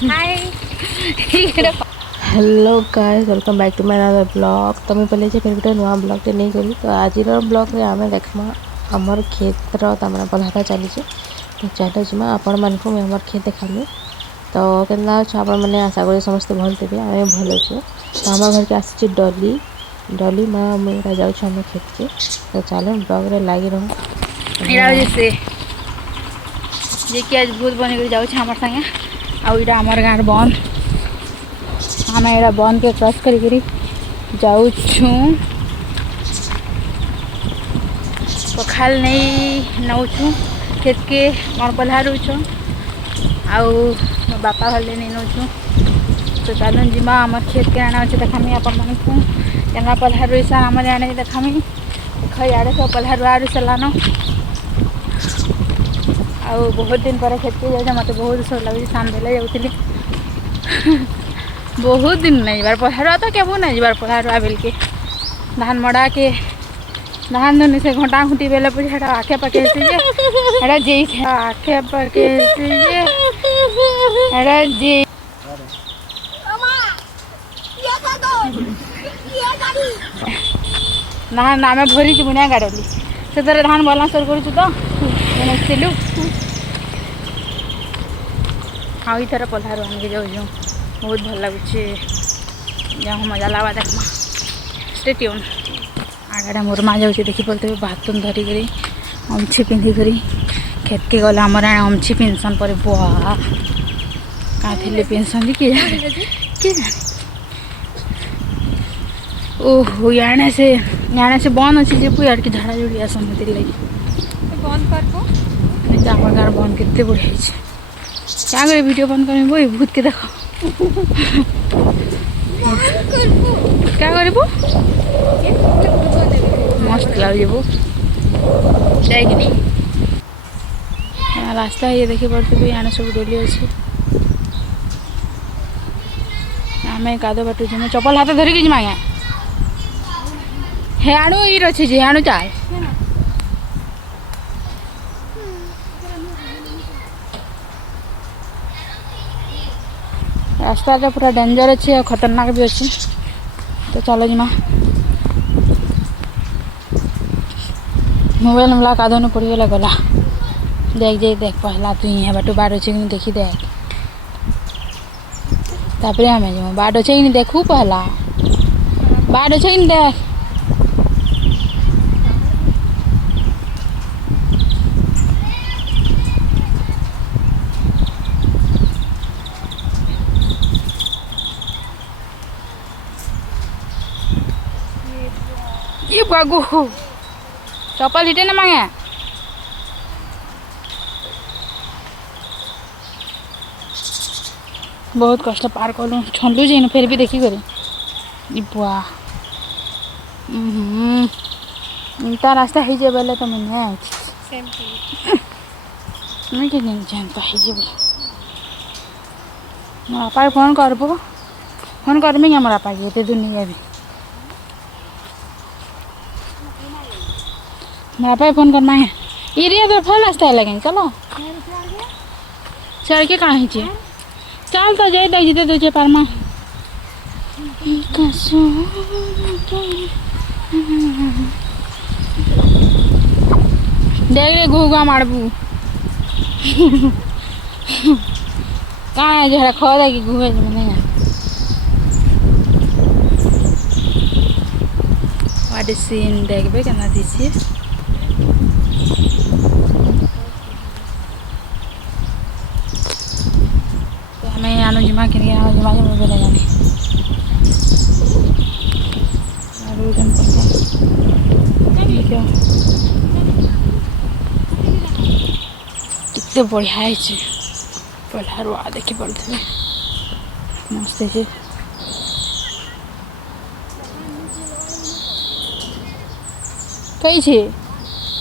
Hi hello guys, welcome back to my another blog. तो मैं पहले फिर गोटे नुआ ब्लॉगटे नहीं करी। तो आज ब्लॉग में आम देखमा आमर खेतर तमाने पढ़ाटा चली। तो चलो जिमा आपण मानक मैं आमर खेत देखामी। तो केना अच्छे आपण मैंने आशा करी समस्ते भल थे। आम भल अच्छे। तो आम घर के आसी डली डली माँ मुझे जाऊँ आम खेत के। तो चलो ब्लॉग रे लगी रह से जे कि आज भूत बन जाऊँ हमार संगे आईटा आमर गाँव बंद आम यहाँ बंद के क्रॉस करी जाऊँ पखाल नहीं नौचु खेत के मन पल्हा रोच आउ मो बापा भले नहीं नौचु। तो चलो जिमा आमर खेत के आना अच्छे देखामी आपण मन को केना पल्हा रोसा आम आने देखामी देख इे सब पल्हा रुआ रुई सारान। आउ बहुत दिन पर खेत के जाए मत बहुत सब लगे शाम बेले जाऊँगी बहुत दिन नहीं जाबार पल्हा रुआ तो केबू नहीं जाबार पल्हा रुआ बेल के धान मड़ा के धान धुनी से घंटा घुटी बेले पूछे आखे पके जे आखे पके जे धान आम भरी बुनिया गाड़ी से धान बला सर करूँ तो नचलु हाँ थर पल्हार आन के जाऊँ बहुत भल लगुच जाऊँ मजा लगा देखमा स्टे ट्यून। आगे मोर माँ जाऊँ देखी पड़ते बाथरूम धरिक अमछी पिंधिक खेत के गले आमर अमछी पेंशन पर बुआ क्या थे पेंशन किए जाने ओहो याने से बंद अच्छे जे यार की झाड़ा जुड़ी आसती लगी बंद कर आम गाँव बंद केते बढ़िया क्या करे वीडियो बंद कर वो भूत के देख क्या कर मस्त लगे जाएगी नहीं रास्ता ये देखी पड़ते यहाँ सब डोली अच्छे आम कादो बाटू जी चपल हाथ धरिकी जी आज्ञा हे आणु ये अच्छे जे आणु चाल रास्ता पूरा डेंजर अच्छे और खतरनाक भी अच्छे। तो चलो जी माँ मोबाइल हमला कादो न पड़गला गला देख जाए देख पहला तु यहाँ बाटू बाड़ अच्छे कि देखी देख तापर आम जी बाड़ अच्छे कि देखू पहला बाड़ अच्छे कि देख ये बागू चपल हिटे ना मांगे बहुत कष्ट पार कलु छंडू जी फिर भी देखी करी बुआ ता रास्ता हो जाए बोले तो मैंने मैं कि जानता है मोर आपा फोन करबो फोन करमी मोर आपा के दुनिया भी मेरा पापा फोन करना है एरिया तो फल रास्ता है लगे चलो चढ़ के कहाँ है चल तो जाए देख जीते तुझे पारमा देख रे घूगा मारबू कहाँ है जो खोद है कि घूमे नहीं वाट सीन देखबे केना दिसी तो हमें आनो जिमा के जिमा के मोबाइल जाने रोजन कितने बढ़िया है पहला रुआ देखी पड़ते मस्त है कही छे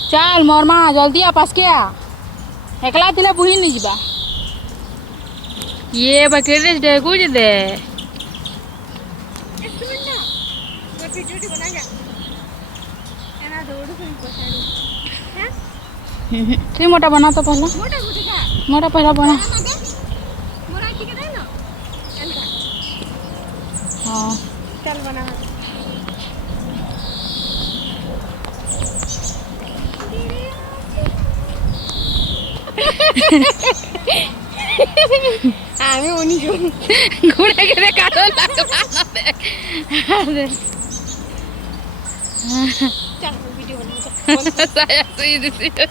चल मोर माँ जल्दी आ पास के आ एकला थिले बुही नहीं जीवा ये बकेरे देखू जे दे तू मोटा बना तो पहला मोटा पहला बना हाँ चल बना আমি উনি ঘুরে ঘুরে কালো লাগলা না দেখ चल वीडियो बना saya sih di sini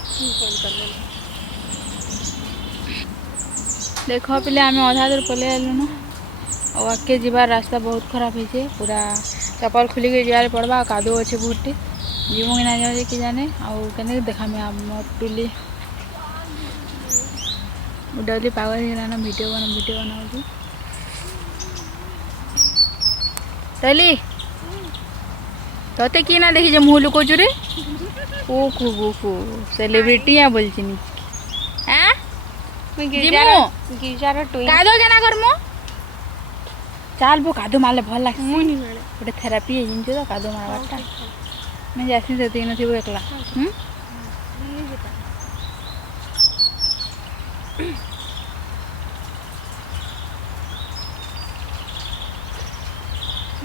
देख पे आम अधा दूर पलि आलु न और आगे जीवार रास्ता बहुत खराब है पूरा चप्पल खुलिक जाए पड़वा कादो अच्छे बहुटे जीवो कि ना जाए कि जाने आउ के देखा आम टुली डली पागल हो वीडियो बनाऊँ टली तोते कि ना देखी मुँह लुकोचु रे ओकू ओकू सेलिब्रिटी है बोलची हाँ गिरजार टुई कादो केना करमु चाल बो कादो मारले भल लाग मुनी मारे गोटे थेरापी है जिनछ तो कादो मारवाटा मैं जासी से तीन थी एकला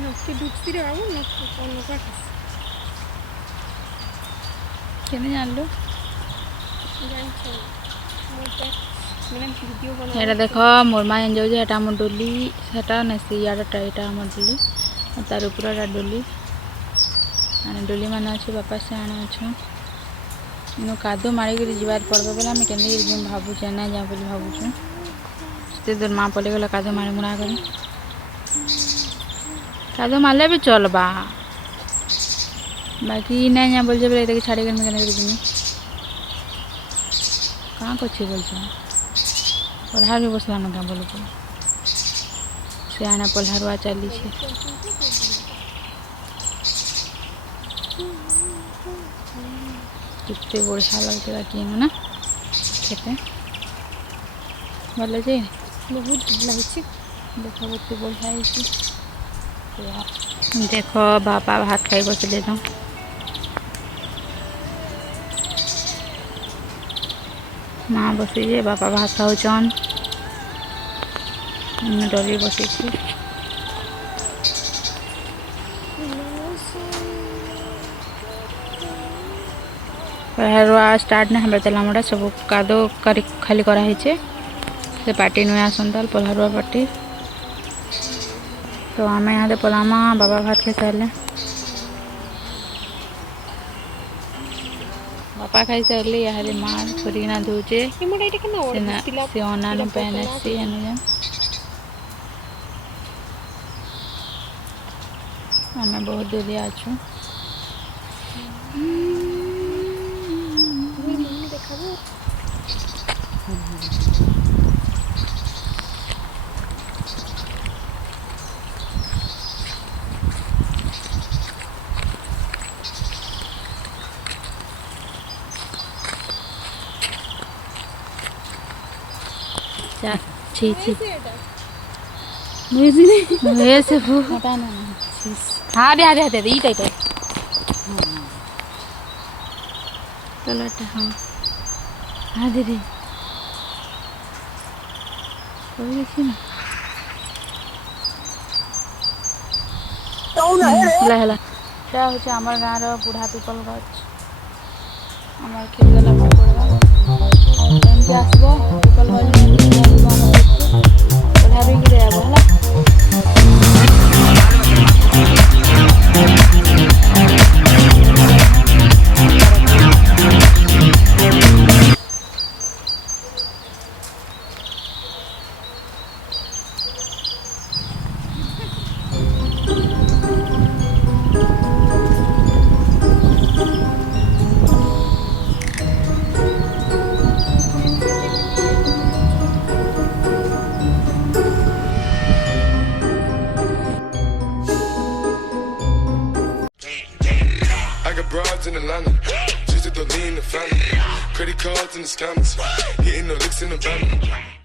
नक्की दुखती रे बाबू नक्की कौन काट केने जानलो जान छ मोटे मैंने वीडियो बना एटा देख मोर माँ एन जाऊँ एटा आम डोली सेटा नेसी याडा एटा आम डोली तार ऊपर डोली आने डोली मान अच्छे बापा से आने अच्छे इनो कादो मारिक जीवार पड़बा बोले आम के भावुचे ना जा बोली भावुचु से दूर माँ पलि गला कादो मारी मुना कर कादो मारले भी चलबा बाकी नहीं जा बोल बोले छाड़ी कर जिमी कहाँ कच्छे बोल पढ़ार भी बसला न क्या बोल से आने पढ़ारुआ चली कितने बढ़िया लगते कि ना खेते भल जे बहुत लगी देख बहुत बढ़िया देख बापा भात खाई बसले तो माँ बसी बापा भात खाऊन डरी बसी पढ़ारुआ स्टार्ट नहीं हमारे तेलामड़ा सब कादो खाली कराई से पार्टी नुआ आसंता पढ़ारुआ पार्टी तो आम यहाँ पलामा बाबा भात खाई सारे बापा खाई सारे यहाँ माँ थोड़ीना धोचे से अना पैन आसी आम बहुत दूरी आछु छी छी वैसे पता ना हाँ दे दे दे टाइप कलरटा हाँ हाँ दीदी कोई देखी ना हला हला क्या होचे आमर गाँव बुढ़ा पीपल गछ आमर खेत गला पड़वा एमती आसब पीपल गछ पढ़ाई गिरे है Broads in Atlanta, just to throw me in the family. Credit cards and the scammers, hitting the licks in the van.